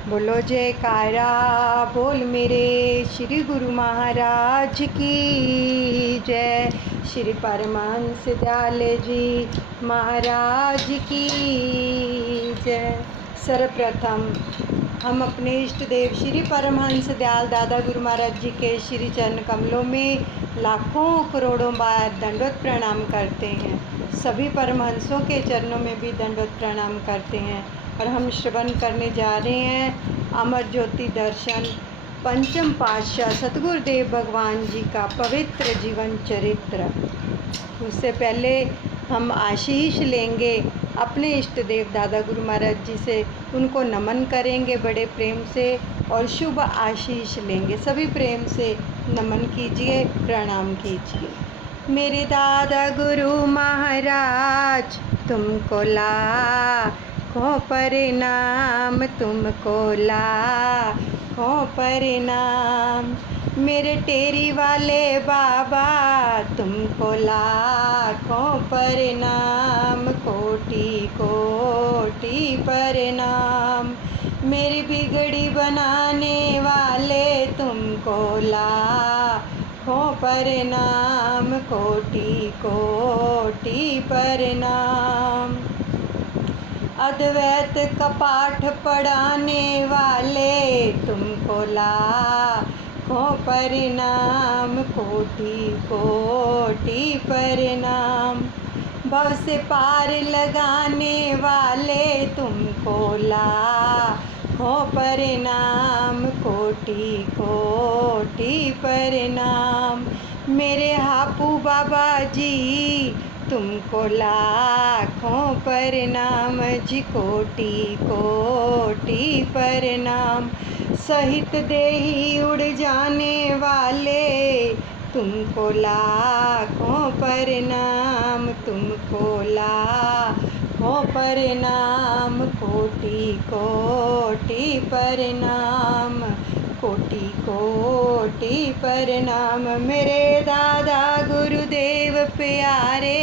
बोलो जयकारा बोल मेरे श्री गुरु महाराज की जय। श्री परमहंस दयाल जी महाराज की जय। सर्वप्रथम हम अपने इष्ट देव श्री परमहंस दयाल दादा गुरु महाराज जी के श्री चरण कमलों में लाखों करोड़ों बार दंडवत प्रणाम करते हैं। सभी परमहंसों के चरणों में भी दंडवत प्रणाम करते हैं। और हम श्रवण करने जा रहे हैं अमर ज्योति दर्शन पंचम पातशाह सतगुरुदेव भगवान जी का पवित्र जीवन चरित्र। उससे पहले हम आशीष लेंगे अपने इष्ट देव दादा गुरु महाराज जी से, उनको नमन करेंगे बड़े प्रेम से और शुभ आशीष लेंगे। सभी प्रेम से नमन कीजिए, प्रणाम कीजिए। मेरे दादा गुरु महाराज तुमको लाखों परिणाम, तुमको लाखों परिणाम। मेरे टेरी वाले बाबा तुमको लाखों परिणाम, कोटि कोटि परिणाम। मेरी बिगड़ी बनाने वाले तुमको लाखों परिणाम, कोटि कोटि परिणाम। अद्वैत का पाठ पढ़ाने वाले तुमको लाखों परिणाम, कोटि कोटि परिणाम। भव से पार लगाने वाले तुमको लाखों परिणाम, कोटि कोटि परिणाम। मेरे हापू बाबा जी तुमको लाखों परिणाम जी, कोटि कोटि परिणाम। सहित देही उड़ जाने वाले तुमको लाखों परिणाम, तुमको लाखों परिणाम, कोटि कोटि परिणाम, कोटि कोटि परिणाम। मेरे दादा गुरुदेव प्यारे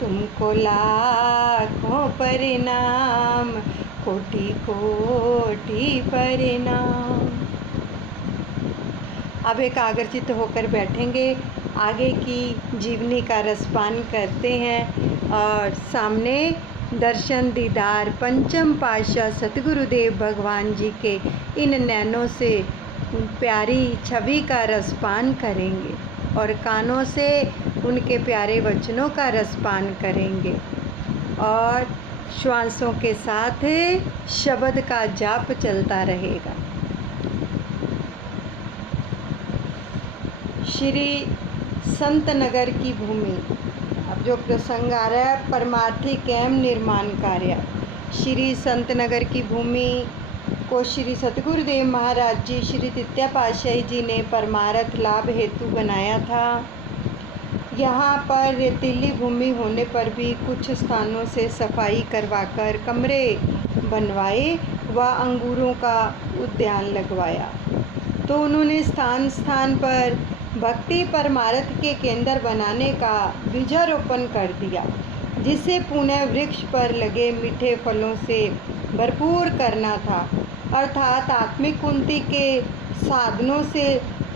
तुमको लाखों परिणाम, कोटि कोटि परिणाम। अब एकाग्रचित्त होकर बैठेंगे, आगे की जीवनी का रसपान करते हैं और सामने दर्शन दीदार पंचम पातशाह सतगुरुदेव भगवान जी के इन नैनों से प्यारी छवि का रसपान करेंगे और कानों से उनके प्यारे वचनों का रसपान करेंगे और श्वासों के साथ शब्द का जाप चलता रहेगा। श्री संत नगर की भूमि। अब जो प्रसंग आ रहा है परमार्थी कैम्प निर्माण कार्य। श्री संत नगर की भूमि को श्री सतगुरुदेव महाराज जी श्री तृतीय पातशाही जी ने परमार्थ लाभ हेतु बनाया था। यहाँ पर रेतीली भूमि होने पर भी कुछ स्थानों से सफाई करवाकर कमरे बनवाए व अंगूरों का उद्यान लगवाया। तो उन्होंने स्थान स्थान पर भक्ति परमार्थ के केंद्र बनाने का बीजारोपण कर दिया, जिसे पुनः वृक्ष पर लगे मीठे फलों से भरपूर करना था, अर्थात आत्मिक उन्नति के साधनों से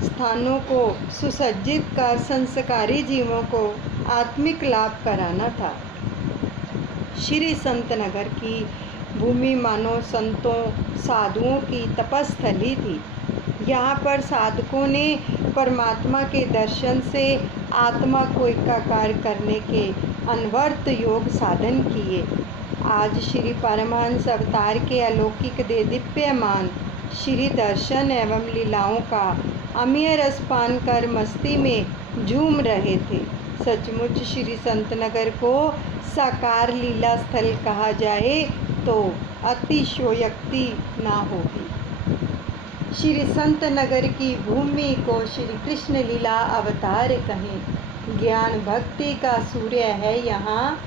स्थानों को सुसज्जित कर संस्कारी जीवों को आत्मिक लाभ कराना था। श्री संत नगर की भूमि मानो संतों साधुओं की तपस्थली थी। यहाँ पर साधकों ने परमात्मा के दर्शन से आत्मा को एकाकार करने के अनवर्त योग साधन किए। आज श्री परमहंस अवतार के अलौकिक देदीप्यमान श्री दर्शन एवं लीलाओं का अमीय रसपान कर मस्ती में झूम रहे थे। सचमुच श्री संत नगर को साकार लीला स्थल कहा जाए तो अतिशयोक्ति ना होगी। श्री संत नगर की भूमि को श्री कृष्ण लीला अवतार कहें। ज्ञान भक्ति का सूर्य है यहाँ,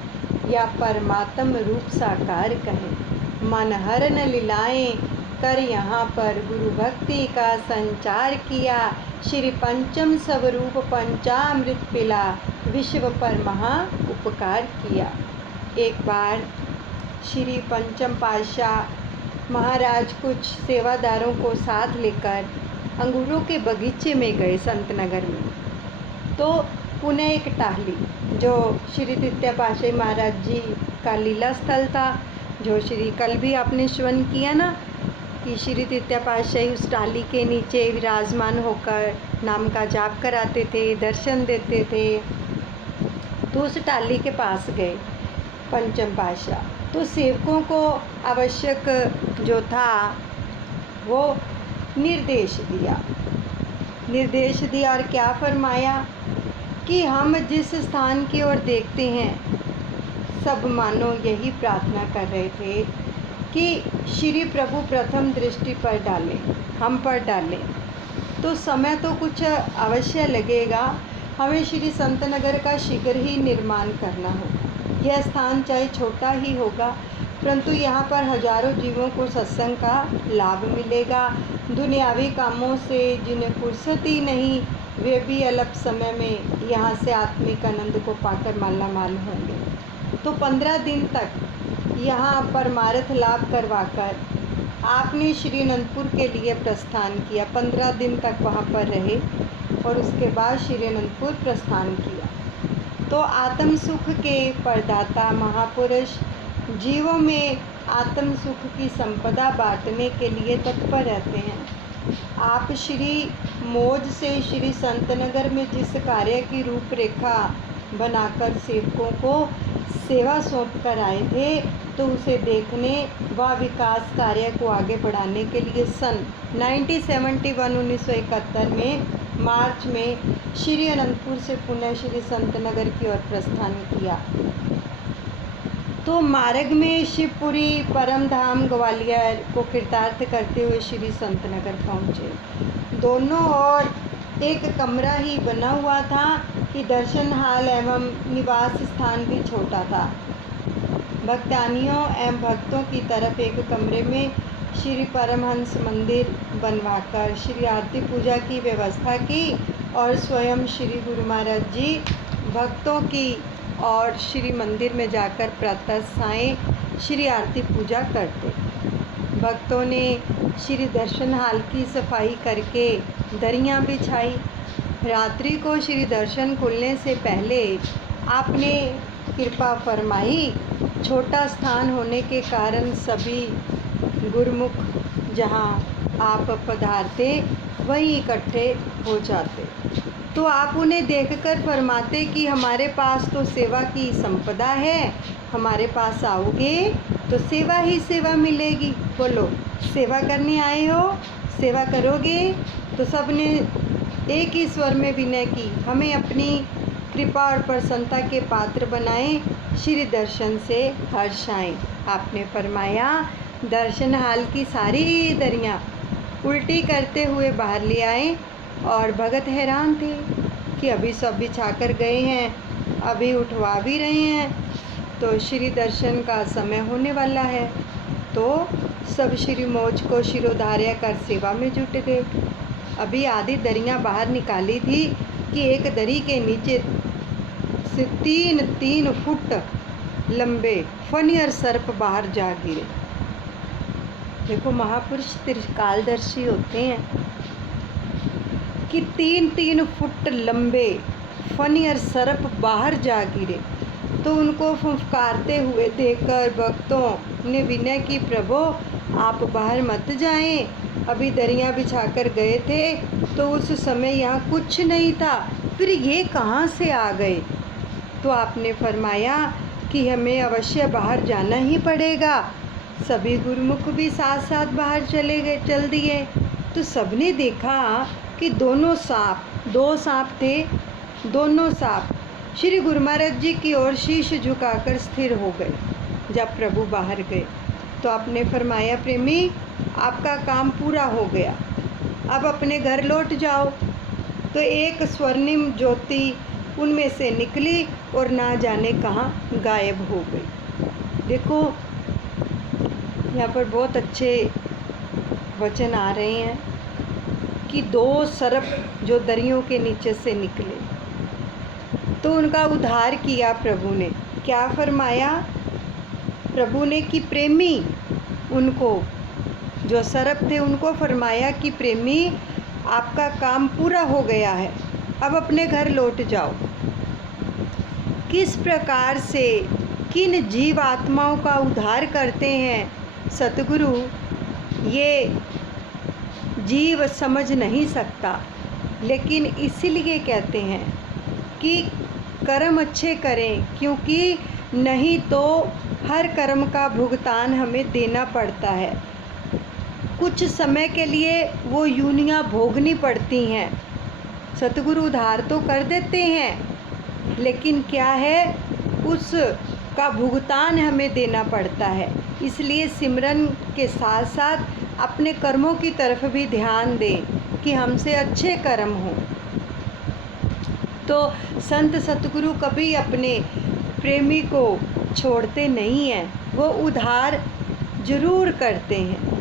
या परमात्म रूप साकार कहें। मनहरण लीलाएं कर यहाँ पर गुरु भक्ति का संचार किया। श्री पंचम स्वरूप पंचामृत पिला, विश्व पर महा उपकार किया। एक बार श्री पंचम पातशाह महाराज कुछ सेवादारों को साथ लेकर अंगूरों के बगीचे में गए संत नगर में। तो पुणे एक टाहली जो श्री तृतीय पातशाही महाराज जी का लीला स्थल था, जो श्री कल भी आपने श्रवण किया ना कि श्री तृतीय पातशाही उस टाहली के नीचे विराजमान होकर नाम का जाप कराते थे, दर्शन देते थे। तो उस टाहली के पास गए पंचम पातशाह। तो सेवकों को आवश्यक जो था वो निर्देश दिया और क्या फरमाया कि हम जिस स्थान की ओर देखते हैं, सब मानो यही प्रार्थना कर रहे थे कि श्री प्रभु प्रथम दृष्टि पर डालें, हम पर डालें। तो समय तो कुछ अवश्य लगेगा, हमें श्री संत नगर का शीघ्र ही निर्माण करना होगा। यह स्थान चाहे छोटा ही होगा, परंतु यहाँ पर हजारों जीवों को सत्संग का लाभ मिलेगा। दुनियावी कामों से जिन्हें फुर्सत ही नहीं, वे भी अल्प समय में यहाँ से आत्मिक आनंद को पाकर मालामाल होंगे। तो 15 दिन तक यहाँ परमार्थ लाभ करवाकर आपने श्री अनंतपुर के लिए प्रस्थान किया। 15 दिन तक वहाँ पर रहे और उसके बाद श्री अनंतपुर प्रस्थान किया। तो आत्म सुख के प्रदाता महापुरुष जीवों में आत्म सुख की संपदा बांटने के लिए तत्पर रहते हैं। आप श्री मौज से श्री संतनगर में जिस कार्य की रूपरेखा बनाकर सेवकों को सेवा सौंप कर आए थे, तो उसे देखने व विकास कार्य को आगे बढ़ाने के लिए सन 1971 में मार्च में श्री अनंतपुर से पुनः श्री संतनगर की ओर प्रस्थान किया। तो मार्ग में शिवपुरी, परमधाम, ग्वालियर को कृतार्थ करते हुए श्री संतनगर पहुँचे। दोनों ओर एक कमरा ही बना हुआ था कि दर्शन हाल एवं निवास स्थान भी छोटा था। भक्तानियों एवं भक्तों की तरफ एक कमरे में श्री परमहंस मंदिर बनवाकर श्री आरती पूजा की व्यवस्था की और स्वयं श्री गुरु महाराज जी भक्तों की और श्री मंदिर में जाकर प्रातः सायं श्री आरती पूजा करते। भक्तों ने श्री दर्शन हाल की सफाई करके दरियां बिछाई। रात्रि को श्री दर्शन खुलने से पहले आपने कृपा फरमाई। छोटा स्थान होने के कारण सभी गुरुमुख जहाँ आप पधारते वहीं इकट्ठे हो जाते। तो आप उन्हें देखकर फरमाते कि हमारे पास तो सेवा की संपदा है, हमारे पास आओगे तो सेवा ही सेवा मिलेगी। बोलो, सेवा करने आए हो, सेवा करोगे? तो सबने एक ही स्वर में विनय की, हमें अपनी कृपा और प्रसन्नता के पात्र बनाएं, श्री दर्शन से हर्ष आएं। आपने फरमाया दर्शन हाल की सारी दरियां उल्टी करते हुए बाहर ले आए और भगत हैरान थे कि अभी सब बिछा कर गए हैं, अभी उठवा भी रहे हैं, तो श्री दर्शन का समय होने वाला है। तो सब श्री मौज को शिरोधार्य कर सेवा में जुट गए। अभी आधी दरियां बाहर निकाली थी कि एक दरी के नीचे से 3 फुट लंबे फनियर सर्प बाहर जा गिरे। देखो, महापुरुष त्रिकालदर्शी होते हैं कि 3 फुट लंबे फनियर सर्प बाहर जा गिरे। तो उनको फुफकारते हुए देखकर भक्तों ने विनय की, प्रभु आप बाहर मत जाएं, अभी दरियां बिछाकर गए थे तो उस समय यहाँ कुछ नहीं था, फिर ये कहाँ से आ गए? तो आपने फरमाया कि हमें अवश्य बाहर जाना ही पड़ेगा। सभी गुरुमुख भी साथ साथ बाहर चल दिए। तो सबने देखा कि दो सांप थे। दोनों सांप श्री गुरु महाराज जी की ओर शीश झुकाकर स्थिर हो गए। जब प्रभु बाहर गए तो आपने फरमाया, प्रेमी आपका काम पूरा हो गया, अब अपने घर लौट जाओ। तो एक स्वर्णिम ज्योति उनमें से निकली और ना जाने कहाँ गायब हो गई। देखो, यहाँ पर बहुत अच्छे वचन आ रहे हैं कि 2 सर्प जो दरियों के नीचे से निकले, तो उनका उद्धार किया प्रभु ने। क्या फरमाया प्रभु ने कि प्रेमी उनको जो सर्प थे उनको फरमाया कि प्रेमी, आपका काम पूरा हो गया है, अब अपने घर लौट जाओ। किस प्रकार से किन जीव आत्माओं का उद्धार करते हैं सतगुरु, ये जीव समझ नहीं सकता, लेकिन इसीलिए कहते हैं कि कर्म अच्छे करें, क्योंकि नहीं तो हर कर्म का भुगतान हमें देना पड़ता है। कुछ समय के लिए वो यूनियाँ भोगनी पड़ती हैं। सतगुरु उद्धार तो कर देते हैं, लेकिन क्या है, उस का भुगतान हमें देना पड़ता है। इसलिए सिमरन के साथ साथ अपने कर्मों की तरफ भी ध्यान दें कि हमसे अच्छे कर्म हों। तो संत सतगुरु कभी अपने प्रेमी को छोड़ते नहीं हैं, वो उद्धार जरूर करते हैं।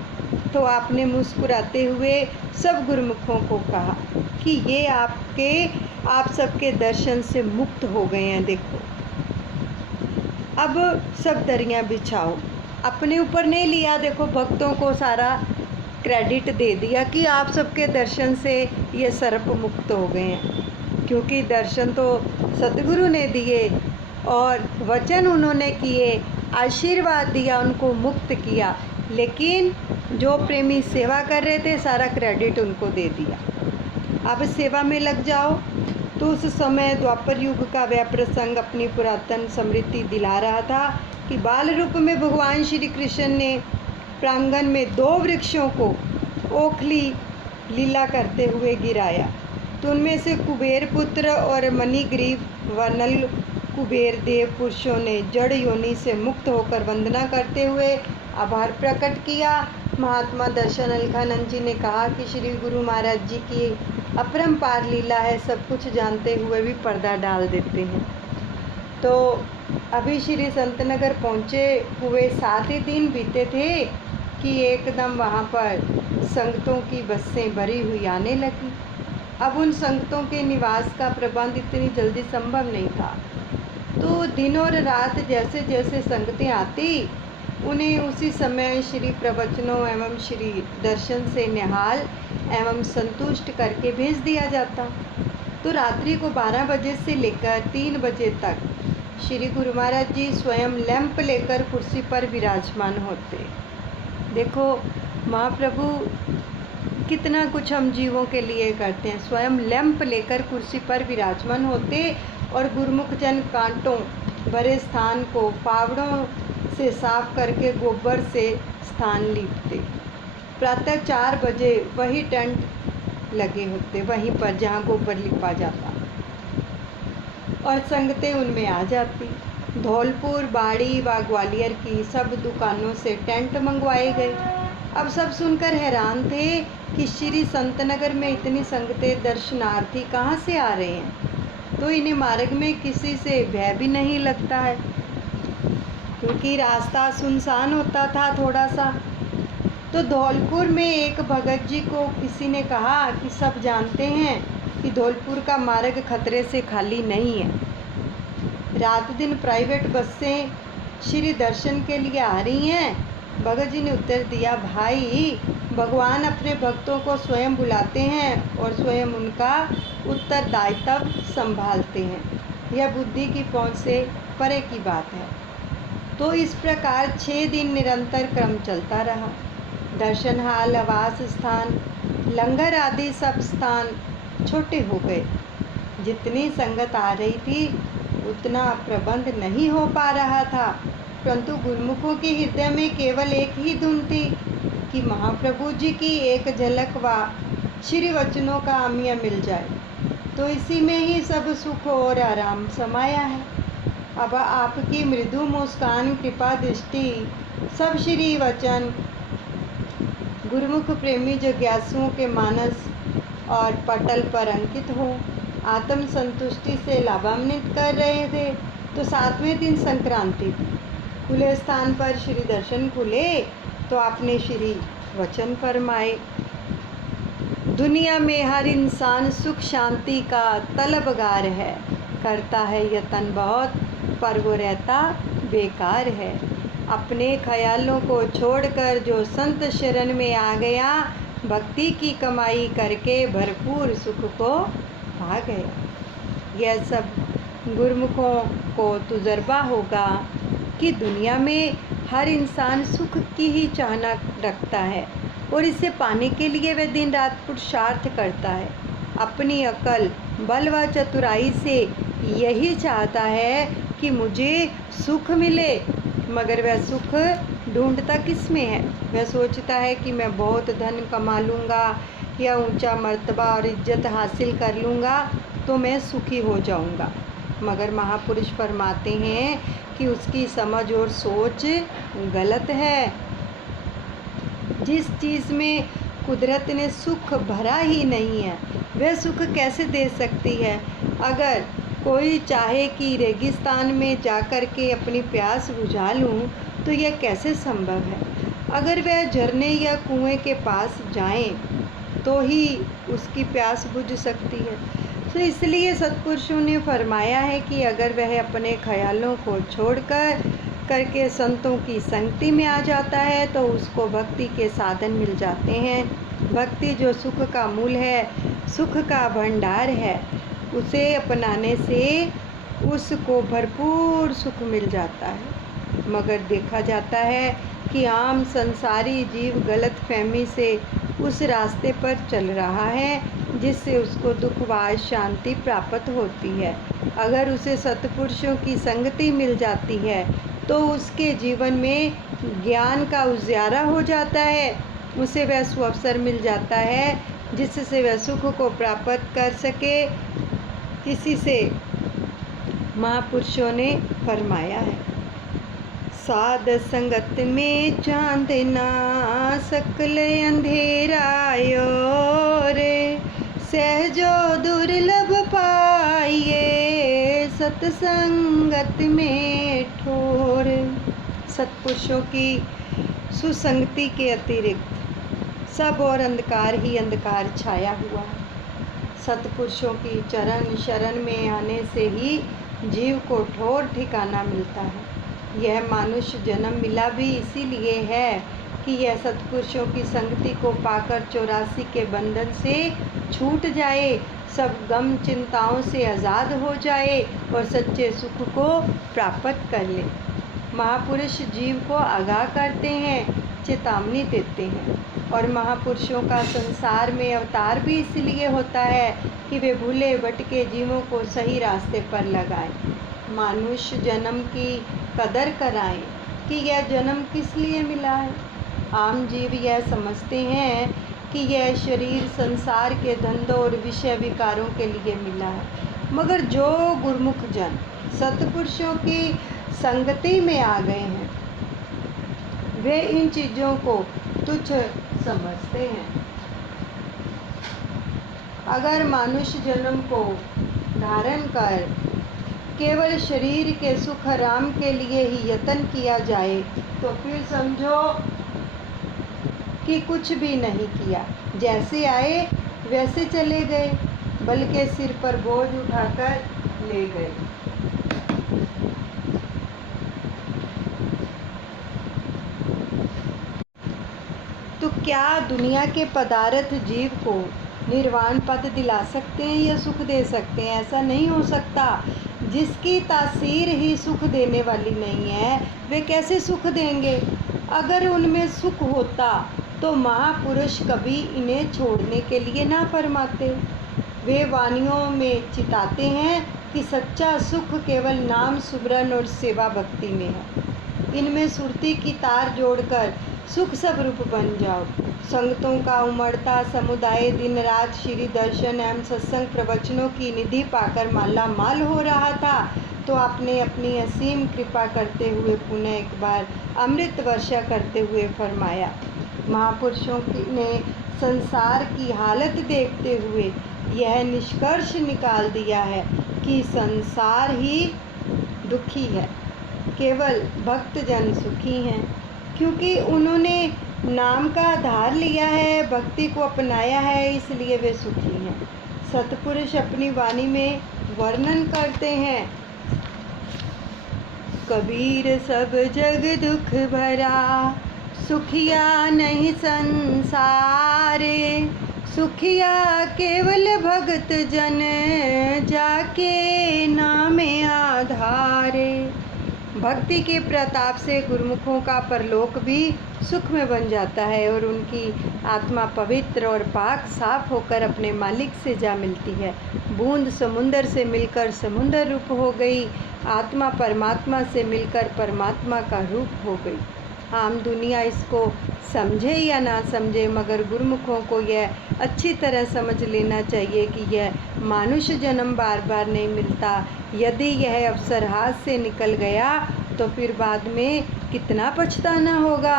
तो आपने मुस्कुराते हुए सब गुरुमुखों को कहा कि ये आप सबके दर्शन से मुक्त हो गए हैं। देखो, अब सब दरियां बिछाओ। अपने ऊपर नहीं लिया, देखो भक्तों को सारा क्रेडिट दे दिया कि आप सबके दर्शन से ये सर्प मुक्त हो गए हैं, क्योंकि दर्शन तो सतगुरु ने दिए और वचन उन्होंने किए, आशीर्वाद दिया, उनको मुक्त किया। लेकिन जो प्रेमी सेवा कर रहे थे, सारा क्रेडिट उनको दे दिया। अब सेवा में लग जाओ। तो उस समय द्वापर युग का वह प्रसंग अपनी पुरातन स्मृति दिला रहा था कि बाल रूप में भगवान श्री कृष्ण ने प्रांगण में 2 वृक्षों को ओखली लीला करते हुए गिराया। तो उनमें से कुबेर पुत्र और मणिग्रीव व नल कुबेर देव पुरुषों ने जड़ योनि से मुक्त होकर वंदना करते हुए आभार प्रकट किया। महात्मा दर्शन अलखानंद जी ने कहा कि श्री गुरु महाराज जी की अपरंपार लीला है, सब कुछ जानते हुए भी पर्दा डाल देते हैं। तो अभी श्री संतनगर पहुँचे हुए 7 ही दिन बीते थे कि एकदम वहाँ पर संगतों की बसें भरी हुई आने लगी। अब उन संगतों के निवास का प्रबंध इतनी जल्दी संभव नहीं था। तो दिन और रात जैसे जैसे संगतें आती, उन्हें उसी समय श्री प्रवचनों एवं श्री दर्शन से निहाल एवं संतुष्ट करके भेज दिया जाता। तो रात्रि को 12 बजे से लेकर 3 बजे तक श्री गुरु महाराज जी स्वयं लैंप लेकर कुर्सी पर विराजमान होते। देखो महाप्रभु कितना कुछ हम जीवों के लिए करते हैं। स्वयं लैंप लेकर कुर्सी पर विराजमान होते और गुरुमुख जन कांटों भरे स्थान को फावड़ों से साफ करके गोबर से स्थान लीपते। प्रातः 4 बजे वही टेंट लगे होते, वहीं पर जहाँ गोबर लिपा जाता, और संगतें उनमें आ जाती। धौलपुर, बाड़ी व ग्वालियर की सब दुकानों से टेंट मंगवाए गए। अब सब सुनकर हैरान थे कि श्री संतनगर में इतनी संगतें दर्शनार्थी कहाँ से आ रहे हैं। तो इन्हें मार्ग में किसी से भय भी नहीं लगता है, क्योंकि रास्ता सुनसान होता था थोड़ा सा। तो धौलपुर में एक भगत जी को किसी ने कहा कि सब जानते हैं कि धौलपुर का मार्ग खतरे से खाली नहीं है। रात दिन प्राइवेट बसें श्री दर्शन के लिए आ रही हैं। भगत जी ने उत्तर दिया, भाई भगवान अपने भक्तों को स्वयं बुलाते हैं और स्वयं उनका उत्तरदायित्व संभालते हैं। यह बुद्धि की पहुंच से परे की बात है। तो इस प्रकार 6 दिन निरंतर क्रम चलता रहा। दर्शन हाल, आवास स्थान, लंगर आदि सब स्थान छोटे हो गए। जितनी संगत आ रही थी उतना प्रबंध नहीं हो पा रहा था, परंतु गुरुमुखों के हृदय में केवल एक ही धुन थी कि महाप्रभु जी की एक झलक व श्री वचनों का आमिया मिल जाए। तो इसी में ही सब सुख और आराम समाया है। अब आपकी मृदु मुस्कान, कृपा दृष्टि, सब श्री वचन गुरुमुख प्रेमी जिज्ञासुओं के मानस और पटल पर अंकित हो आत्म संतुष्टि से लाभान्वित कर रहे थे। तो 7वें दिन संक्रांति थी। खुले स्थान पर श्री दर्शन खुले तो आपने श्री वचन फरमाए। दुनिया में हर इंसान सुख शांति का तलबगार है, करता है यतन बहुत पर वो रहता बेकार है। अपने ख्यालों को छोड़कर जो संत शरण में आ गया, भक्ति की कमाई करके भरपूर सुख को पा गया। यह सब गुरुमुखों को तजुर्बा होगा कि दुनिया में हर इंसान सुख की ही चाहना रखता है और इसे पाने के लिए वह दिन रात पुरुषार्थ करता है। अपनी अकल, बल व चतुराई से यही चाहता है कि मुझे सुख मिले, मगर वह सुख ढूंढता किस में है? वह सोचता है कि मैं बहुत धन कमा लूँगा या ऊंचा मर्तबा और इज्जत हासिल कर लूँगा तो मैं सुखी हो जाऊँगा। मगर महापुरुष फरमाते हैं कि उसकी समझ और सोच गलत है। जिस चीज़ में कुदरत ने सुख भरा ही नहीं है, वह सुख कैसे दे सकती है? अगर कोई चाहे कि रेगिस्तान में जाकर के अपनी प्यास बुझा लूँ तो यह कैसे संभव है? अगर वह झरने या कुएं के पास जाएं तो ही उसकी प्यास बुझ सकती है। तो इसलिए सत्पुरुषों ने फरमाया है कि अगर वह अपने ख्यालों को छोड़कर करके संतों की संगति में आ जाता है तो उसको भक्ति के साधन मिल जाते हैं। भक्ति जो सुख का मूल है, सुख का भंडार है, उसे अपनाने से उसको भरपूर सुख मिल जाता है। मगर देखा जाता है कि आम संसारी जीव गलत फहमी से उस रास्ते पर चल रहा है जिससे उसको दुख व शांति प्राप्त होती है। अगर उसे सत्पुरुषों की संगति मिल जाती है तो उसके जीवन में ज्ञान का उजियारा हो जाता है, उसे वह सुअवसर मिल जाता है जिससे वह सुख को प्राप्त कर सके। इसी से महापुरुषों ने फरमाया है, साध संगत में चांदना सकल अंधेरायो रे, सहजो दुर्लभ पाइए सत्संगत में ठोर। सत्पुरुषों की सुसंगति के अतिरिक्त सब और अंधकार ही अंधकार छाया हुआ है। सत्पुरुषों की चरण शरण में आने से ही जीव को ठोर ठिकाना मिलता है। यह मनुष्य जन्म मिला भी इसीलिए है कि यह सत्पुरुषों की संगति को पाकर 84 के बंधन से छूट जाए, सब गम चिंताओं से आज़ाद हो जाए और सच्चे सुख को प्राप्त कर ले। महापुरुष जीव को आगाह करते हैं, चेतावनी देते हैं और महापुरुषों का संसार में अवतार भी इसलिए होता है कि वे भूले भटके जीवों को सही रास्ते पर लगाएं, मनुष्य जन्म की कदर कराएं कि यह जन्म किस लिए मिला है। आम जीव यह समझते हैं कि यह शरीर संसार के धंधों और विषय विकारों के लिए मिला है, मगर जो गुरुमुख जन सत्पुरुषों की संगति में आ गए हैं वे इन चीज़ों को तुच्छ समझते हैं। अगर मनुष्य जन्म को धारण कर केवल शरीर के सुख आराम के लिए ही यत्न किया जाए तो फिर समझो कि कुछ भी नहीं किया, जैसे आए वैसे चले गए, बल्कि सिर पर बोझ उठाकर ले गए। तो क्या दुनिया के पदार्थ जीव को निर्वाण पद दिला सकते हैं या सुख दे सकते हैं? ऐसा नहीं हो सकता। जिसकी तासीर ही सुख देने वाली नहीं है वे कैसे सुख देंगे? अगर उनमें सुख होता तो महापुरुष कभी इन्हें छोड़ने के लिए ना फरमाते। वे वाणियों में चिताते हैं कि सच्चा सुख केवल नाम सुमरन और सेवा भक्ति में है। इनमें सुरती की तार जोड़कर सुख स्वरूप बन जाओ। संगतों का उमड़ता समुदाय दिन रात श्री दर्शन एवं सत्संग प्रवचनों की निधि पाकर माला माल हो रहा था तो आपने अपनी असीम कृपा करते हुए पुनः एक बार अमृत वर्षा करते हुए फरमाया। महापुरुषों ने संसार की हालत देखते हुए यह निष्कर्ष निकाल दिया है कि संसार ही दुखी है, केवल भक्तजन सुखी हैं, क्योंकि उन्होंने नाम का आधार लिया है, भक्ति को अपनाया है, इसलिए वे सुखी हैं। सतपुरुष अपनी वाणी में वर्णन करते हैं कबीर सब जग दुख भरा, सुखिया नहीं संसारे, सुखिया केवल भगत जन, जाके नामे आधारे। भक्ति के प्रताप से गुरुमुखों का परलोक भी सुख में बन जाता है और उनकी आत्मा पवित्र और पाक साफ होकर अपने मालिक से जा मिलती है। बूंद समुंदर से मिलकर समुंदर रूप हो गई, आत्मा परमात्मा से मिलकर परमात्मा का रूप हो गई। आम दुनिया इसको समझे या ना समझे, मगर गुरुमुखों को यह अच्छी तरह समझ लेना चाहिए कि यह मानुष जन्म बार बार नहीं मिलता। यदि यह अवसर हाथ से निकल गया तो फिर बाद में कितना पछताना होगा।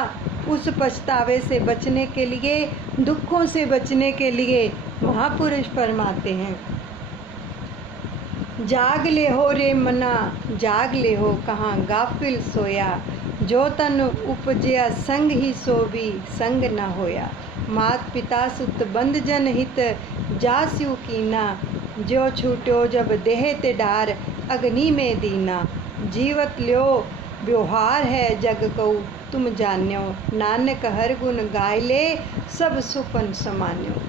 उस पछतावे से बचने के लिए, दुखों से बचने के लिए महापुरुष फरमाते हैं, जाग ले हो रे मना, जाग ले हो कहाँ गाफिल सोया, जो तन उपजया संग ही सो भी संग न होया। मात पिता सुत बंद जन हित, जास्यु कीना, जो छूटो जब देह ते डार, अग्नि में दीना। जीवत ल्यो व्यवहार है जग कऊ, तुम जान्यो, नानक हर गुण गाय ले, सब सुपन समान्यो।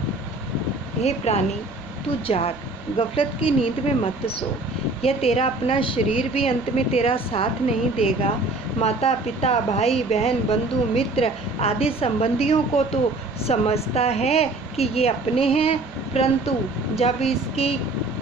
हे प्राणी, तू जाग, गफलत की नींद में मत सो। यह तेरा अपना शरीर भी अंत में तेरा साथ नहीं देगा। माता पिता भाई बहन बंधु मित्र आदि संबंधियों को तो समझता है कि ये अपने हैं, परंतु जब इसकी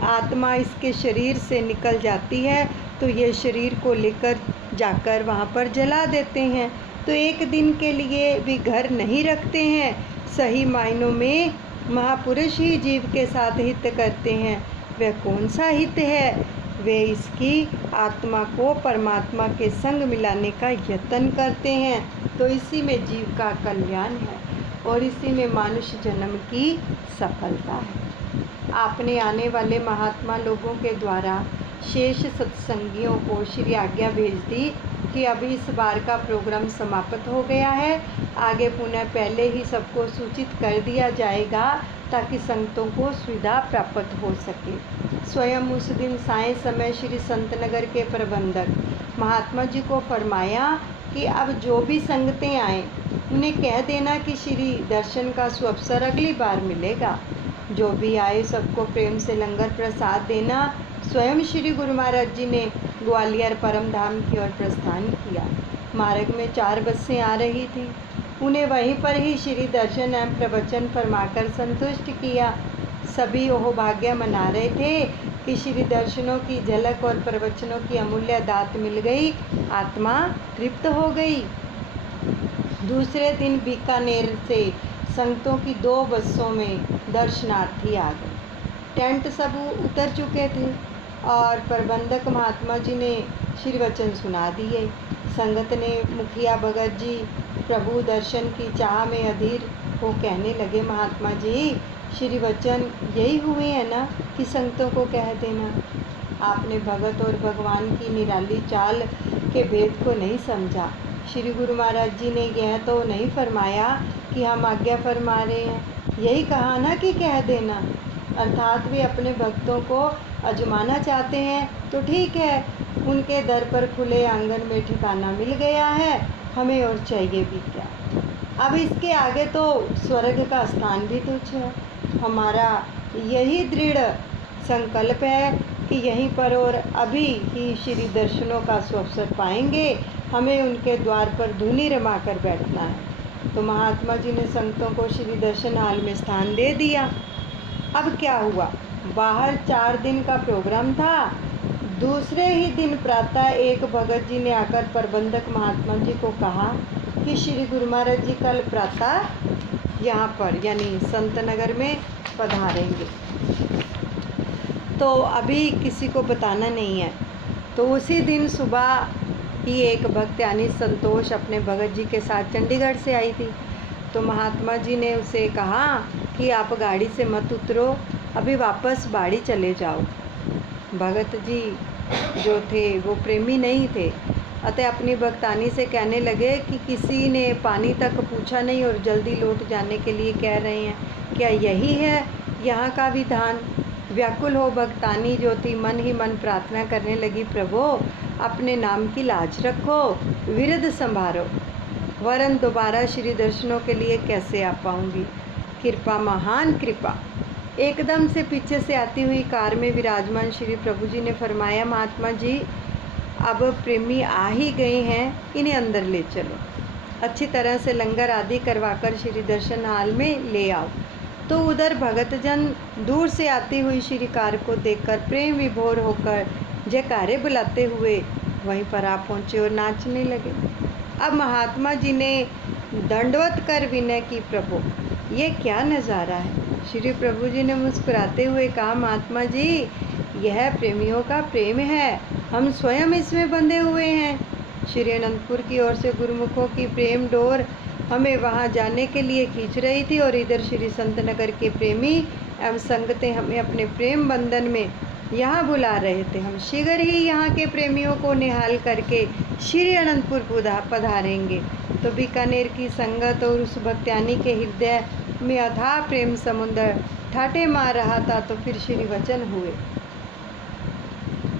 आत्मा इसके शरीर से निकल जाती है तो ये शरीर को लेकर जाकर वहाँ पर जला देते हैं। तो एक दिन के लिए भी घर नहीं रखते हैं। सही मायनों में महापुरुष ही जीव के साथ हित करते हैं। वह कौन सा हित है? वे इसकी आत्मा को परमात्मा के संग मिलाने का यत्न करते हैं। तो इसी में जीव का कल्याण है और इसी में मानुष जन्म की सफलता है। आपने आने वाले महात्मा लोगों के द्वारा शेष सत्संगियों को श्री आज्ञा भेज दी कि अभी इस बार का प्रोग्राम समाप्त हो गया है। आगे पुनः पहले ही सबको सूचित कर दिया जाएगा ताकि संगतों को सुविधा प्राप्त हो सके। स्वयं उस दिन साय समय श्री संतनगर के प्रबंधक महात्मा जी को फरमाया कि अब जो भी संगतें आएँ उन्हें कह देना कि श्री दर्शन का सुअवसर अगली बार मिलेगा। जो भी आए सबको प्रेम से लंगर प्रसाद देना। स्वयं श्री गुरु महाराज जी ने ग्वालियर परम धाम की ओर प्रस्थान किया। मार्ग में 4 बसें आ रही थी। उन्हें वहीं पर ही श्री दर्शन एवं प्रवचन फरमाकर संतुष्ट किया। सभी ओह भाग्य मना रहे थे कि श्री दर्शनों की झलक और प्रवचनों की अमूल्य दात मिल गई। आत्मा तृप्त हो गई। दूसरे दिन बीकानेर से संगतों की 2 बसों में दर्शनार्थी आ गए। टेंट सब उतर चुके थे और प्रबंधक महात्मा जी ने श्री वचन सुना दिए। संगत ने मुखिया भगत जी प्रभु दर्शन की चाह में अधीर हो कहने लगे, महात्मा जी श्री वचन यही हुए हैं ना कि संगतों को कह देना। आपने भगत और भगवान की निराली चाल के भेद को नहीं समझा। श्री गुरु महाराज जी ने यह तो नहीं फरमाया कि हम आज्ञा फरमा रहे हैं, यही कहा ना कि कह देना। अर्थात वे अपने भक्तों को आजमाना चाहते हैं तो ठीक है, उनके दर पर खुले आंगन में ठिकाना मिल गया है, हमें और चाहिए भी क्या। अब इसके आगे तो स्वर्ग का स्थान भी तुच्छ है। हमारा यही दृढ़ संकल्प है कि यहीं पर और अभी ही श्री दर्शनों का सुअवसर पाएंगे। हमें उनके द्वार पर धूनी रमा कर बैठना है। तो महात्मा जी ने संगतों को श्री दर्शन हाल में स्थान दे दिया। अब क्या हुआ, बाहर 4 दिन का प्रोग्राम था। दूसरे ही दिन प्रातः एक भगत जी ने आकर प्रबंधक महात्मा जी को कहा कि श्री गुरु महाराज जी कल प्रातः यहाँ पर यानी संतनगर में पधारेंगे, तो अभी किसी को बताना नहीं है। तो उसी दिन सुबह ही एक भक्त यानी संतोष अपने भगत जी के साथ चंडीगढ़ से आई थी। तो महात्मा जी ने उसे कहा कि आप गाड़ी से मत उतरो, अभी वापस बाड़ी चले जाओ। भगत जी जो थे वो प्रेमी नहीं थे, अतः अपनी भक्तानी से कहने लगे कि किसी ने पानी तक पूछा नहीं और जल्दी लौट जाने के लिए कह रहे हैं, क्या यही है यहाँ का विधान? व्याकुल हो भक्तानी ज्योति मन ही मन प्रार्थना करने लगी, प्रभु अपने नाम की लाज रखो, विरध संभारो, वरन दोबारा श्री दर्शनों के लिए कैसे आ पाऊंगी। कृपा, महान कृपा। एकदम से पीछे से आती हुई कार में विराजमान श्री प्रभु जी ने फरमाया, महात्मा जी अब प्रेमी आ ही गए हैं, इन्हें अंदर ले चलो, अच्छी तरह से लंगर आदि करवाकर श्री दर्शन हाल में ले आओ। तो उधर भगतजन दूर से आती हुई श्री कार को देखकर प्रेम विभोर होकर जयकारे बुलाते हुए वहीं पर आ पहुँचे और नाचने लगे। अब महात्मा जी ने दंडवत कर विनय की, प्रभु ये क्या नज़ारा है। श्री प्रभु जी ने मुस्कुराते हुए कहा, महात्मा जी यह प्रेमियों का प्रेम है, हम स्वयं इसमें बंधे हुए हैं। श्री अनंतपुर की ओर से गुरुमुखों की प्रेम डोर हमें वहां जाने के लिए खींच रही थी और इधर श्री संतनगर के प्रेमी एवं संगतें हमें अपने प्रेम बंधन में यहाँ बुला रहे थे। हम शीघ्र ही यहाँ के प्रेमियों को निहाल करके श्री अनंतपुर पधारेंगे। तो बीकानेर की संगत और उस भक्त्यानी के हृदय में अथाह प्रेम समुद्र ठाटे मार रहा था। तो फिर श्री वचन हुए,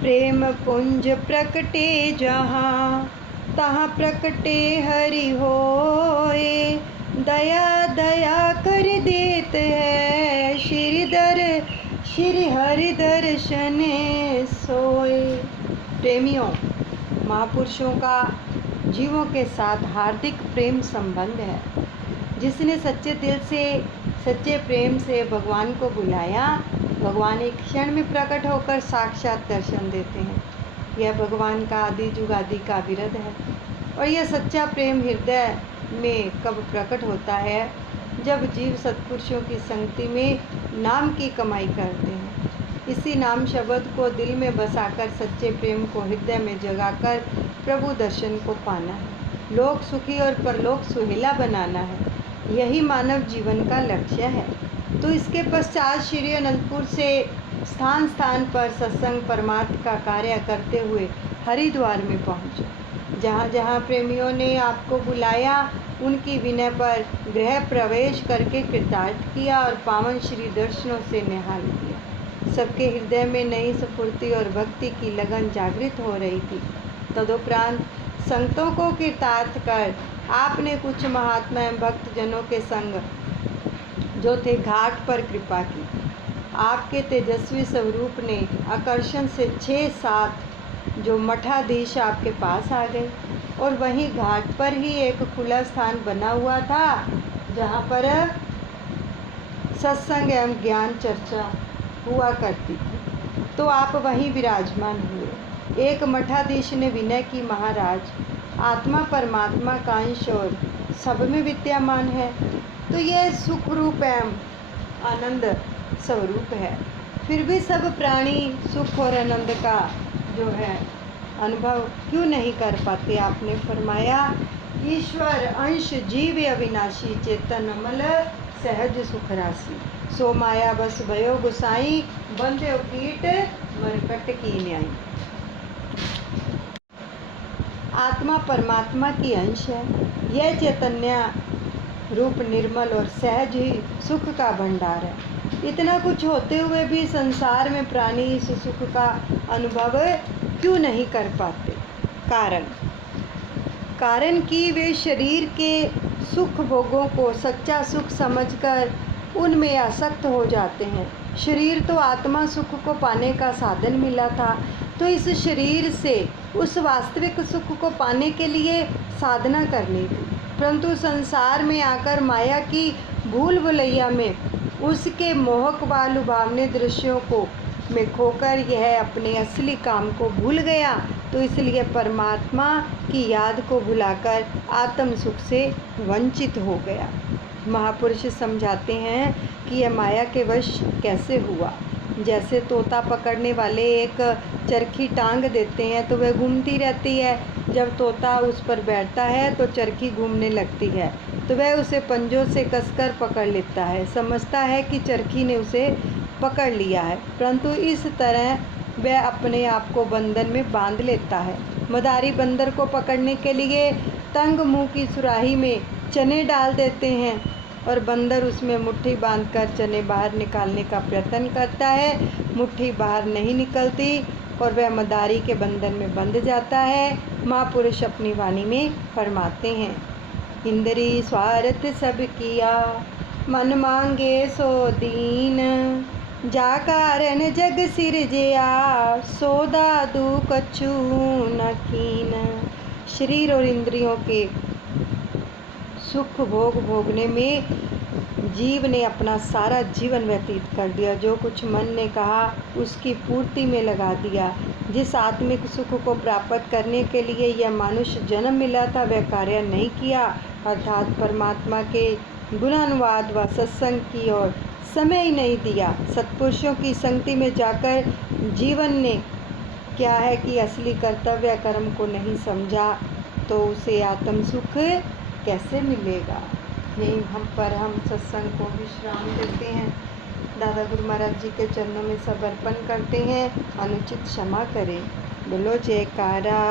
प्रेम पुंज प्रकटे जहाँ तहाँ प्रकटे हरि होए, दया दया कर देत है श्री हरि दर्शन सोए। प्रेमियों, महापुरुषों का जीवों के साथ हार्दिक प्रेम संबंध है। जिसने सच्चे दिल से सच्चे प्रेम से भगवान को बुलाया, भगवान एक क्षण में प्रकट होकर साक्षात दर्शन देते हैं। यह भगवान का आदि जुगादि का विरध है। और यह सच्चा प्रेम हृदय में कब प्रकट होता है, जब जीव सत्पुरुषों की संगति में नाम की कमाई करते हैं। इसी नाम शब्द को दिल में बसाकर सच्चे प्रेम को हृदय में जगाकर प्रभु दर्शन को पाना है। लोक सुखी और परलोक सुहेला बनाना है, यही मानव जीवन का लक्ष्य है। तो इसके पश्चात श्री अनंतपुर से स्थान स्थान पर सत्संग परमार्थ का कार्य करते हुए हरिद्वार में पहुँचे। जहाँ जहाँ प्रेमियों ने आपको बुलाया, उनकी विनय पर गृह प्रवेश करके कृतार्थ किया और पावन श्री दर्शनों से निहाल किया। सबके हृदय में नई स्फूर्ति और भक्ति की लगन जागृत हो रही थी। तदुपरांत संतों को कृतार्थ कर आपने कुछ महात्मा एवं भक्तजनों के संग जो थे घाट पर कृपा की। आपके तेजस्वी स्वरूप ने आकर्षण से 6-7 जो मठाधीश आपके पास आ गए और वहीं घाट पर ही एक खुला स्थान बना हुआ था, जहाँ पर सत्संग एवं ज्ञान चर्चा हुआ करती थी। तो आप वहीं विराजमान हुए। एक मठाधीश ने विनय की, महाराज आत्मा परमात्मा का अंश और सब में विद्यमान है, तो यह सुख रूप एवं आनंद स्वरूप है। फिर भी सब प्राणी सुख और आनंद का जो है अनुभव क्यों नहीं कर पाते। आपने फरमाया, ईश्वर अंश जीव अविनाशी चेतन अमल सहज सुख राशि, सो माया बस भयो गुसाई बंदे कीट मरकट की न्याय। आत्मा परमात्मा की अंश है। यह चैतन्य रूप निर्मल और सहज ही सुख का भंडार है। इतना कुछ होते हुए भी संसार में प्राणी इस सुख का अनुभव क्यों नहीं कर पाते। कारण कि वे शरीर के सुख भोगों को सच्चा सुख समझकर उनमें आसक्त हो जाते हैं। शरीर तो आत्मा सुख को पाने का साधन मिला था, तो इस शरीर से उस वास्तविक सुख को पाने के लिए साधना करनी थी। परंतु संसार में आकर माया की भूल भुलैया में उसके मोहक व लुभावने दृश्यों को में खोकर यह अपने असली काम को भूल गया। तो इसलिए परमात्मा की याद को भुलाकर आत्म सुख से वंचित हो गया। महापुरुष समझाते हैं कि यह माया के वश कैसे हुआ। जैसे तोता पकड़ने वाले एक चरखी टांग देते हैं तो वह घूमती रहती है। जब तोता उस पर बैठता है तो चरखी घूमने लगती है, तो वह उसे पंजों से कसकर पकड़ लेता है, समझता है कि चरखी ने उसे पकड़ लिया है, परंतु इस तरह वह अपने आप को बंधन में बांध लेता है। मदारी बंदर को पकड़ने के लिए तंग मुंह की सुराही में चने डाल देते हैं, और बंदर उसमें मुट्ठी बांधकर चने बाहर निकालने का प्रयत्न करता है। मुट्ठी बाहर नहीं निकलती और वह मदारी के बंधन में बंध जाता है। महापुरुष अपनी वाणी में फरमाते हैं, इंद्री स्वार्थ सब किया, मन मांगे सो दीन, जा कारण जग सिरजिया, सौदा दू कछु न कीन। शरीर और इंद्रियों के सुख भोग भोगने में जीव ने अपना सारा जीवन व्यतीत कर दिया। जो कुछ मन ने कहा उसकी पूर्ति में लगा दिया। जिस आत्मिक सुख को प्राप्त करने के लिए यह मनुष्य जन्म मिला था वह कार्य नहीं किया, अर्थात परमात्मा के गुणानुवाद व सत्संग की ओर समय ही नहीं दिया। सत्पुरुषों की संगति में जाकर जीवन ने क्या है कि असली कर्तव्य कर्म को नहीं समझा, तो उसे आत्म सुख कैसे मिलेगा। यही हम सत्संग को विश्राम देते हैं। दादा गुरु महाराज जी के चरणों में समर्पण करते हैं। अनुचित क्षमा करें। बोलो जयकारा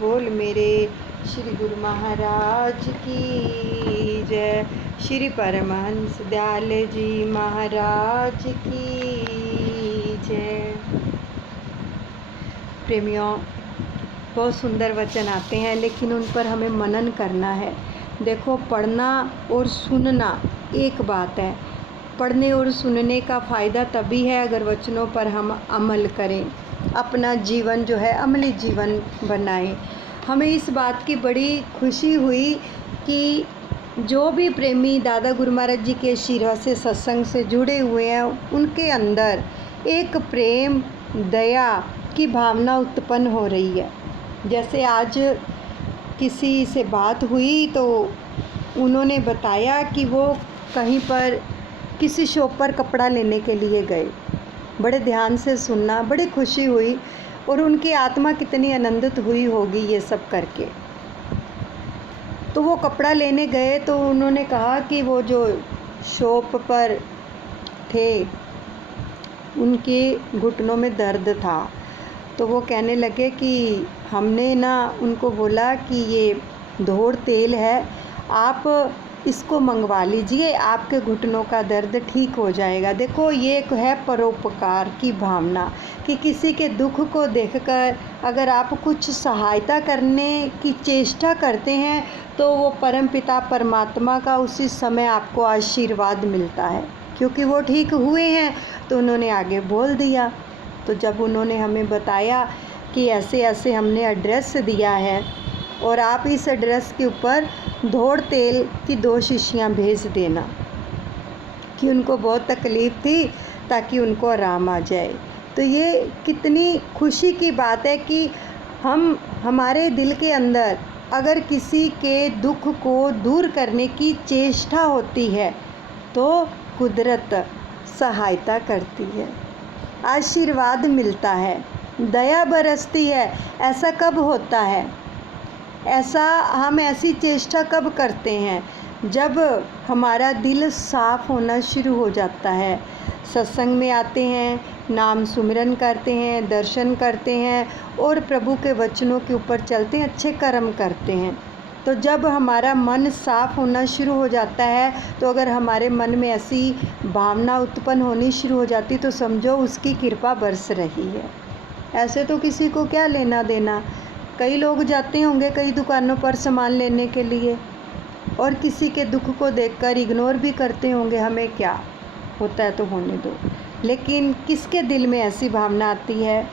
बोल मेरे श्री गुरु महाराज की जय। श्री परमहंस दयाल जी महाराज की जय। प्रेमियों, बहुत सुंदर वचन आते हैं, लेकिन उन पर हमें मनन करना है। देखो, पढ़ना और सुनना एक बात है। पढ़ने और सुनने का फ़ायदा तभी है अगर वचनों पर हम अमल करें, अपना जीवन जो है अमली जीवन बनाएं। हमें इस बात की बड़ी खुशी हुई कि जो भी प्रेमी दादा गुरु महाराज जी के शिरा से सत्संग से जुड़े हुए हैं, उनके अंदर एक प्रेम दया की भावना उत्पन्न हो रही है। जैसे आज किसी से बात हुई तो उन्होंने बताया कि वो कहीं पर किसी शॉप पर कपड़ा लेने के लिए गए। बड़े ध्यान से सुनना, बड़ी खुशी हुई और उनकी आत्मा कितनी आनंदित हुई होगी ये सब करके। तो वो कपड़ा लेने गए तो उन्होंने कहा कि वो जो शॉप पर थे उनके घुटनों में दर्द था। तो वो कहने लगे कि हमने ना उनको बोला कि ये धोर तेल है, आप इसको मंगवा लीजिए, आपके घुटनों का दर्द ठीक हो जाएगा। देखो, ये एक है परोपकार की भावना कि किसी के दुख को देखकर अगर आप कुछ सहायता करने की चेष्टा करते हैं तो वो परमपिता परमात्मा का उसी समय आपको आशीर्वाद मिलता है। क्योंकि वो ठीक हुए हैं तो उन्होंने आगे बोल दिया। तो जब उन्होंने हमें बताया कि ऐसे ऐसे हमने एड्रेस दिया है और आप इस एड्रेस के ऊपर धोर तेल की 2 शीशियाँ भेज देना, कि उनको बहुत तकलीफ़ थी ताकि उनको आराम आ जाए। तो ये कितनी खुशी की बात है कि हमारे दिल के अंदर अगर किसी के दुख को दूर करने की चेष्टा होती है तो कुदरत सहायता करती है, आशीर्वाद मिलता है, दया बरसती है। ऐसा कब होता है? हम ऐसी चेष्टा कब करते हैं? जब हमारा दिल साफ़ होना शुरू हो जाता है, सत्संग में आते हैं, नाम सुमिरन करते हैं, दर्शन करते हैं और प्रभु के वचनों के ऊपर चलते हैं, अच्छे कर्म करते हैं। तो जब हमारा मन साफ़ होना शुरू हो जाता है, तो अगर हमारे मन में ऐसी भावना उत्पन्न होनी शुरू हो जाती तो समझो उसकी कृपा बरस रही है। ऐसे तो किसी को क्या लेना देना। कई लोग जाते होंगे कई दुकानों पर सामान लेने के लिए और किसी के दुख को देखकर इग्नोर भी करते होंगे, हमें क्या होता है तो होने दो। लेकिन किसके दिल में ऐसी भावना आती है?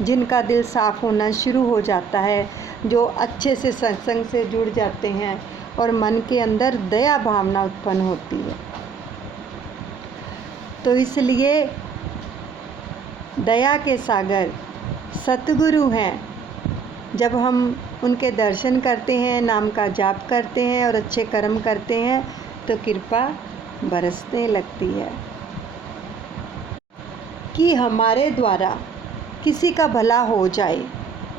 जिनका दिल साफ़ होना शुरू हो जाता है, जो अच्छे से सत्संग से जुड़ जाते हैं और मन के अंदर दया भावना उत्पन्न होती है। तो इसलिए दया के सागर सतगुरु हैं। जब हम उनके दर्शन करते हैं, नाम का जाप करते हैं और अच्छे कर्म करते हैं तो कृपा बरसने लगती है कि हमारे द्वारा किसी का भला हो जाए,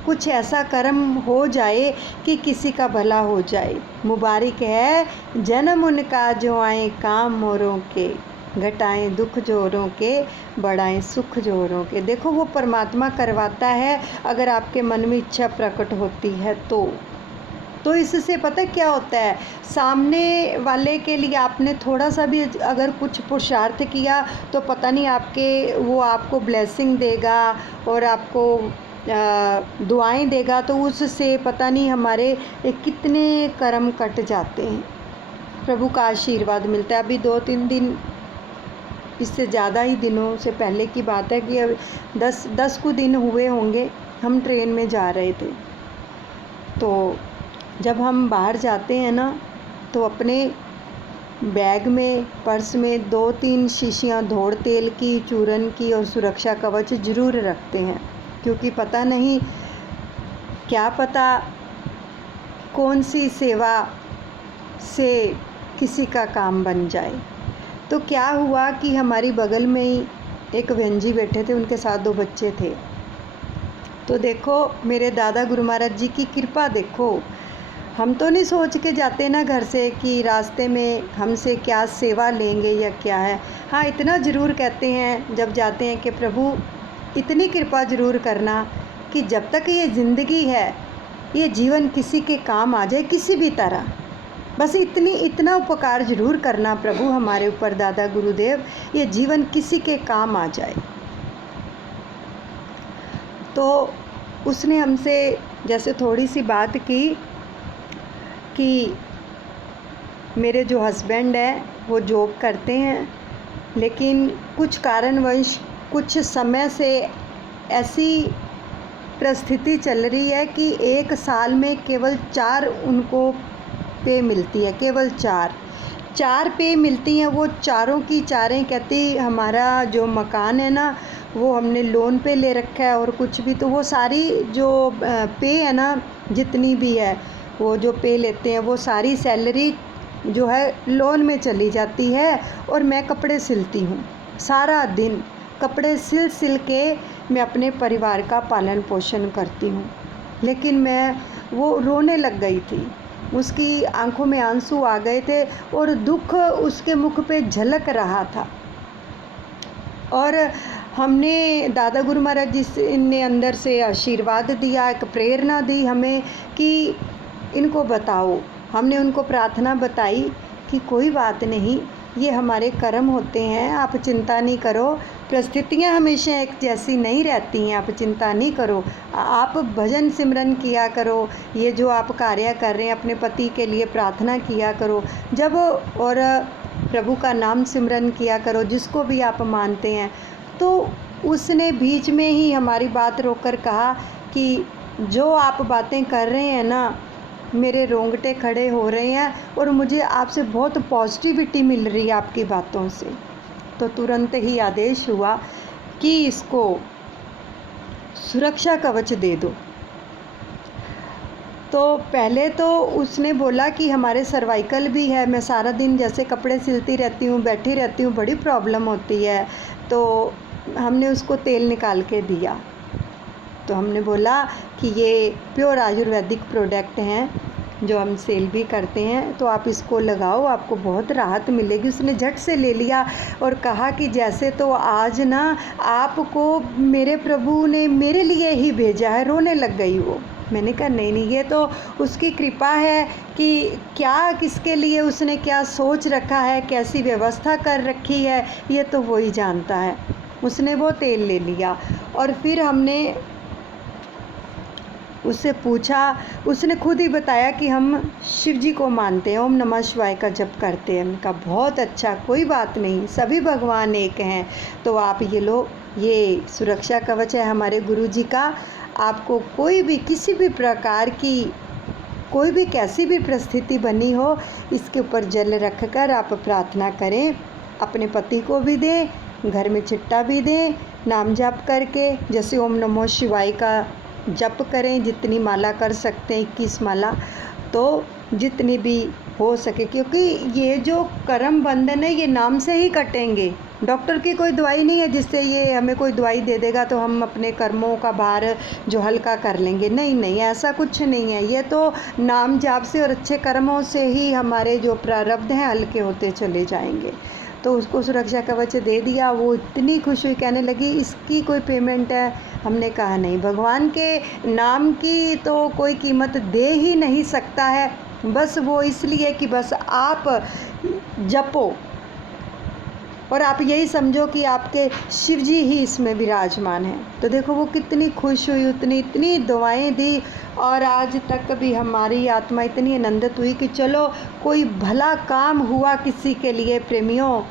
कुछ ऐसा कर्म हो जाए कि किसी का भला हो जाए। मुबारक है जन्म उनका जो आए काम मोरों के, घटाएं दुख जोरों के, बढ़ाएं सुख जोरों के। देखो, वो परमात्मा करवाता है अगर आपके मन में इच्छा प्रकट होती है तो। तो इससे पता क्या होता है, सामने वाले के लिए आपने थोड़ा सा भी अगर कुछ पुरुषार्थ किया तो पता नहीं वो आपको ब्लेसिंग देगा और आपको दुआएं देगा, तो उससे पता नहीं हमारे कितने कर्म कट जाते हैं, प्रभु का आशीर्वाद मिलता है। अभी 2-3 दिन, इससे ज़्यादा ही दिनों से पहले की बात है कि अब 10 कुछ दिन हुए होंगे, हम ट्रेन में जा रहे थे। तो जब हम बाहर जाते हैं ना, तो अपने बैग में, पर्स में 2-3 शीशियाँ धोड़ तेल की, चूरन की और सुरक्षा कवच ज़रूर रखते हैं, क्योंकि पता नहीं, क्या पता कौन सी सेवा से किसी का काम बन जाए। तो क्या हुआ कि हमारी बगल में ही एक बहन जी बैठे थे, उनके साथ 2 बच्चे थे। तो देखो मेरे दादा गुरु महाराज जी की कृपा देखो, हम तो नहीं सोच के जाते ना घर से कि रास्ते में हमसे क्या सेवा लेंगे या क्या है। हाँ, इतना ज़रूर कहते हैं जब जाते हैं कि प्रभु इतनी कृपा ज़रूर करना कि जब तक ये ज़िंदगी है, ये जीवन किसी के काम आ जाए किसी भी तरह। बस इतना उपकार ज़रूर करना प्रभु हमारे ऊपर दादा गुरुदेव, ये जीवन किसी के काम आ जाए। तो उसने हमसे जैसे थोड़ी सी बात की कि मेरे जो हस्बैंड हैं वो जॉब करते हैं, लेकिन कुछ कारणवश कुछ समय से ऐसी परिस्थिति चल रही है कि 1 साल में केवल 4 उनको पे मिलती है, केवल 4 पे मिलती हैं। वो चारों की चारें कहती हमारा जो मकान है ना, वो हमने लोन पे ले रखा है, और कुछ भी, तो वो सारी जो पे है ना, जितनी भी है वो जो पे लेते हैं, वो सारी सैलरी जो है लोन में चली जाती है। और मैं कपड़े सिलती हूँ, सारा दिन कपड़े सिल के मैं अपने परिवार का पालन पोषण करती हूँ। लेकिन वो रोने लग गई थी, उसकी आंखों में आंसू आ गए थे और दुख उसके मुख पे झलक रहा था। और हमने दादा गुरु महाराज जी ने अंदर से आशीर्वाद दिया, एक प्रेरणा दी हमें कि इनको बताओ। हमने उनको प्रार्थना बताई कि कोई बात नहीं, ये हमारे कर्म होते हैं, आप चिंता नहीं करो, परिस्थितियाँ हमेशा एक जैसी नहीं रहती हैं, आप चिंता नहीं करो, आप भजन सिमरन किया करो, ये जो आप कार्य कर रहे हैं अपने पति के लिए प्रार्थना किया करो जब, और प्रभु का नाम सिमरन किया करो, जिसको भी आप मानते हैं। तो उसने बीच में ही हमारी बात रोककर कहा कि जो आप बातें कर रहे हैं ना, मेरे रोंगटे खड़े हो रहे हैं और मुझे आपसे बहुत पॉजिटिविटी मिल रही है आपकी बातों से। तो तुरंत ही आदेश हुआ कि इसको सुरक्षा कवच दे दो। तो पहले तो उसने बोला कि हमारे सर्वाइकल भी है, मैं सारा दिन जैसे कपड़े सिलती रहती हूँ, बैठी रहती हूँ, बड़ी प्रॉब्लम होती है। तो हमने उसको तेल निकाल के दिया। तो हमने बोला कि ये प्योर आयुर्वेदिक प्रोडक्ट हैं जो हम सेल भी करते हैं, तो आप इसको लगाओ, आपको बहुत राहत मिलेगी। उसने झट से ले लिया और कहा कि जैसे तो आज ना आपको मेरे प्रभु ने मेरे लिए ही भेजा है। रोने लग गई वो। मैंने कहा नहीं, ये तो उसकी कृपा है कि क्या किसके लिए उसने क्या सोच रखा है, कैसी व्यवस्था कर रखी है, ये तो वही जानता है। उसने वो तेल ले लिया और फिर हमने उससे पूछा, उसने खुद ही बताया कि हम शिव जी को मानते हैं, ओम नमः शिवाय का जप करते हैं। उनका बहुत अच्छा, कोई बात नहीं, सभी भगवान एक हैं। तो आप ये लो, ये सुरक्षा कवच है हमारे गुरु जी का। आपको कोई भी किसी भी प्रकार की कोई भी कैसी भी परिस्थिति बनी हो, इसके ऊपर जल रख कर आप प्रार्थना करें, अपने पति को भी दें, घर में चिट्टा भी दें, नाम जाप करके, जैसे ओम नमः शिवाय का जप करें, जितनी माला कर सकते हैं, 21 माला, तो जितनी भी हो सके, क्योंकि ये जो कर्म बंधन है ये नाम से ही कटेंगे। डॉक्टर की कोई दवाई नहीं है जिससे ये हमें कोई दवाई दे देगा तो हम अपने कर्मों का भार जो हल्का कर लेंगे। नहीं, ऐसा कुछ नहीं है। ये तो नाम जाप से और अच्छे कर्मों से ही हमारे जो प्रारब्ध हैं हल्के होते चले जाएंगे। तो उसको सुरक्षा कवच दे दिया। वो इतनी खुश हुई, कहने लगी इसकी कोई पेमेंट है? हमने कहा नहीं, भगवान के नाम की तो कोई कीमत दे ही नहीं सकता है, बस वो इसलिए कि बस आप जपो और आप यही समझो कि आपके शिव जी ही इसमें विराजमान हैं। तो देखो वो कितनी खुश हुई, इतनी दुआएं दी, और आज तक भी हमारी आत्मा इतनी आनंदित हुई कि चलो कोई भला काम हुआ किसी के लिए। प्रेमियों,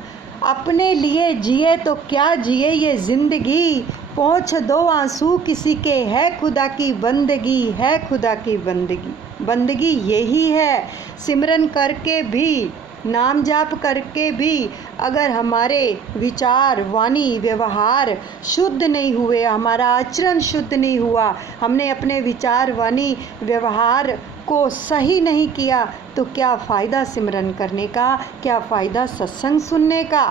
अपने लिए जिए तो क्या जिए ये ज़िंदगी, पोंछ दो आंसू किसी के, है खुदा की बंदगी, है खुदा की बंदगी। बंदगी यही है, सिमरन करके भी, नाम जाप करके भी अगर हमारे विचार, वाणी, व्यवहार शुद्ध नहीं हुए, हमारा आचरण शुद्ध नहीं हुआ, हमने अपने विचार, वाणी, व्यवहार को सही नहीं किया, तो क्या फ़ायदा सिमरन करने का, क्या फ़ायदा सत्संग सुनने का।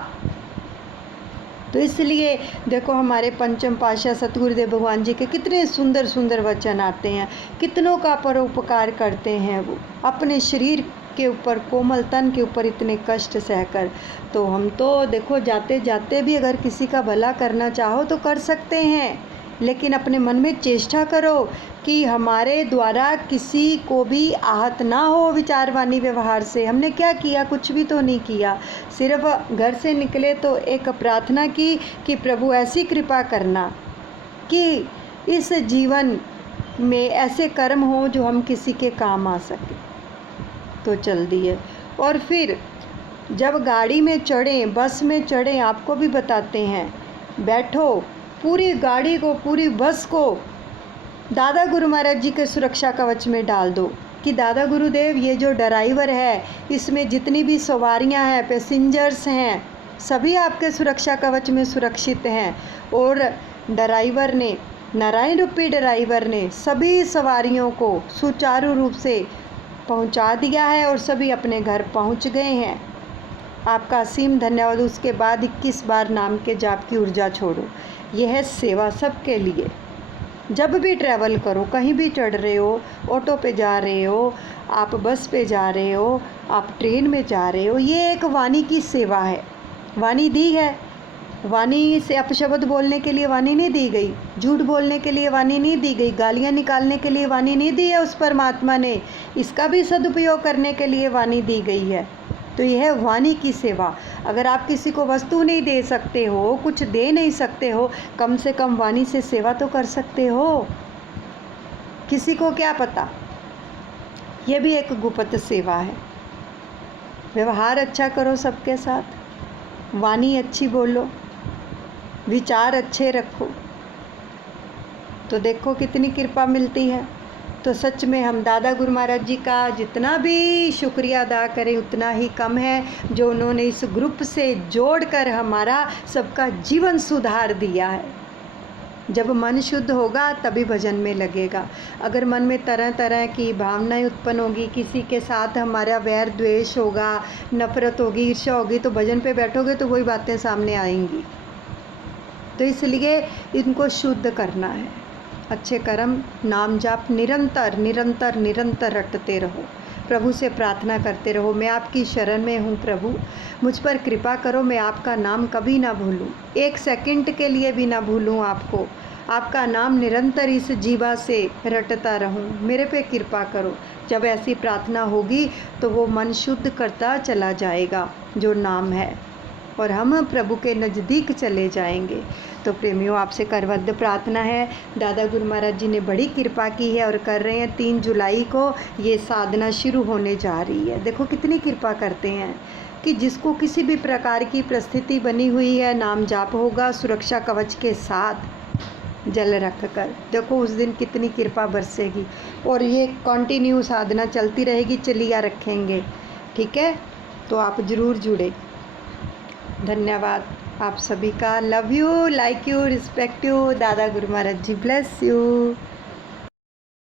तो इसलिए देखो हमारे पंचम पातशाह सतगुरुदेव भगवान जी के कितने सुंदर सुंदर वचन आते हैं, कितनों का परोपकार करते हैं वो अपने शरीर के ऊपर, कोमल तन के ऊपर इतने कष्ट सहकर। तो हम तो देखो जाते जाते भी अगर किसी का भला करना चाहो तो कर सकते हैं, लेकिन अपने मन में चेष्टा करो कि हमारे द्वारा किसी को भी आहत ना हो विचार, वाणी, व्यवहार से। हमने क्या किया? कुछ भी तो नहीं किया, सिर्फ घर से निकले तो एक प्रार्थना की कि प्रभु ऐसी कृपा करना कि इस जीवन में ऐसे कर्म हो जो हम किसी के काम आ सके, तो चल दिए। और फिर जब गाड़ी में चढ़ें, बस में चढ़ें, आपको भी बताते हैं, बैठो, पूरी गाड़ी को, पूरी बस को दादा गुरु महाराज जी के सुरक्षा कवच में डाल दो कि दादा गुरुदेव ये जो ड्राइवर है, इसमें जितनी भी सवारियां हैं, पैसेंजर्स हैं, सभी आपके सुरक्षा कवच में सुरक्षित हैं। और ड्राइवर ने, नारायण रूपी ड्राइवर ने सभी सवारियों को सुचारू रूप से पहुंचा दिया है और सभी अपने घर पहुंच गए हैं। आपका असीम धन्यवाद। उसके बाद 21 बार नाम के जाप की ऊर्जा छोड़ो। यह है सेवा सबके लिए। जब भी ट्रैवल करो, कहीं भी चढ़ रहे हो, ऑटो पे जा रहे हो, आप बस पे जा रहे हो, आप ट्रेन में जा रहे हो, ये एक वाणी की सेवा है। वाणी दी है, वाणी से अपशब्द बोलने के लिए वाणी नहीं दी गई, झूठ बोलने के लिए वाणी नहीं दी गई, गालियाँ निकालने के लिए वाणी नहीं दी है उस परमात्मा ने, इसका भी सदुपयोग करने के लिए वाणी दी गई है। तो यह है वाणी की सेवा। अगर आप किसी को वस्तु नहीं दे सकते हो, कुछ दे नहीं सकते हो, कम से कम वाणी से सेवा तो कर सकते हो। किसी को क्या पता, यह भी एक गुप्त सेवा है। व्यवहार अच्छा करो सबके साथ, वाणी अच्छी बोलो, विचार अच्छे रखो, तो देखो कितनी कृपा मिलती है। तो सच में हम दादा गुरु महाराज जी का जितना भी शुक्रिया अदा करें उतना ही कम है, जो उन्होंने इस ग्रुप से जोड़कर हमारा सबका जीवन सुधार दिया है। जब मन शुद्ध होगा तभी भजन में लगेगा। अगर मन में तरह तरह की भावनाएं उत्पन्न होगी, किसी के साथ हमारा वैर द्वेष होगा, नफरत होगी, ईर्ष्या होगी, तो भजन पे बैठोगे तो वही बातें सामने आएंगी। तो इसलिए इनको शुद्ध करना है। अच्छे कर्म, नाम जाप निरंतर निरंतर निरंतर रटते रहो। प्रभु से प्रार्थना करते रहो, मैं आपकी शरण में हूँ प्रभु, मुझ पर कृपा करो, मैं आपका नाम कभी ना भूलूँ, एक सेकंड के लिए भी ना भूलूँ आपको, आपका नाम निरंतर इस जीवा से रटता रहूँ, मेरे पे कृपा करो। जब ऐसी प्रार्थना होगी तो वो मन शुद्ध करता चला जाएगा जो नाम है, और हम प्रभु के नज़दीक चले जाएंगे। तो प्रेमियों, आपसे करबद्ध प्रार्थना है, दादा गुरु महाराज जी ने बड़ी कृपा की है और कर रहे हैं। 3 जुलाई को ये साधना शुरू होने जा रही है। देखो कितनी कृपा करते हैं कि जिसको किसी भी प्रकार की परिस्थिति बनी हुई है, नाम जाप होगा सुरक्षा कवच के साथ जल रख कर। देखो उस दिन कितनी कृपा बरसेगी, और ये कंटिन्यू साधना चलती रहेगी, चलिया रखेंगे। ठीक है, तो आप ज़रूर जुड़े। धन्यवाद आप सभी का। Love you, like you, respect you. दादा गुरु महाराज जी ब्लेस यू।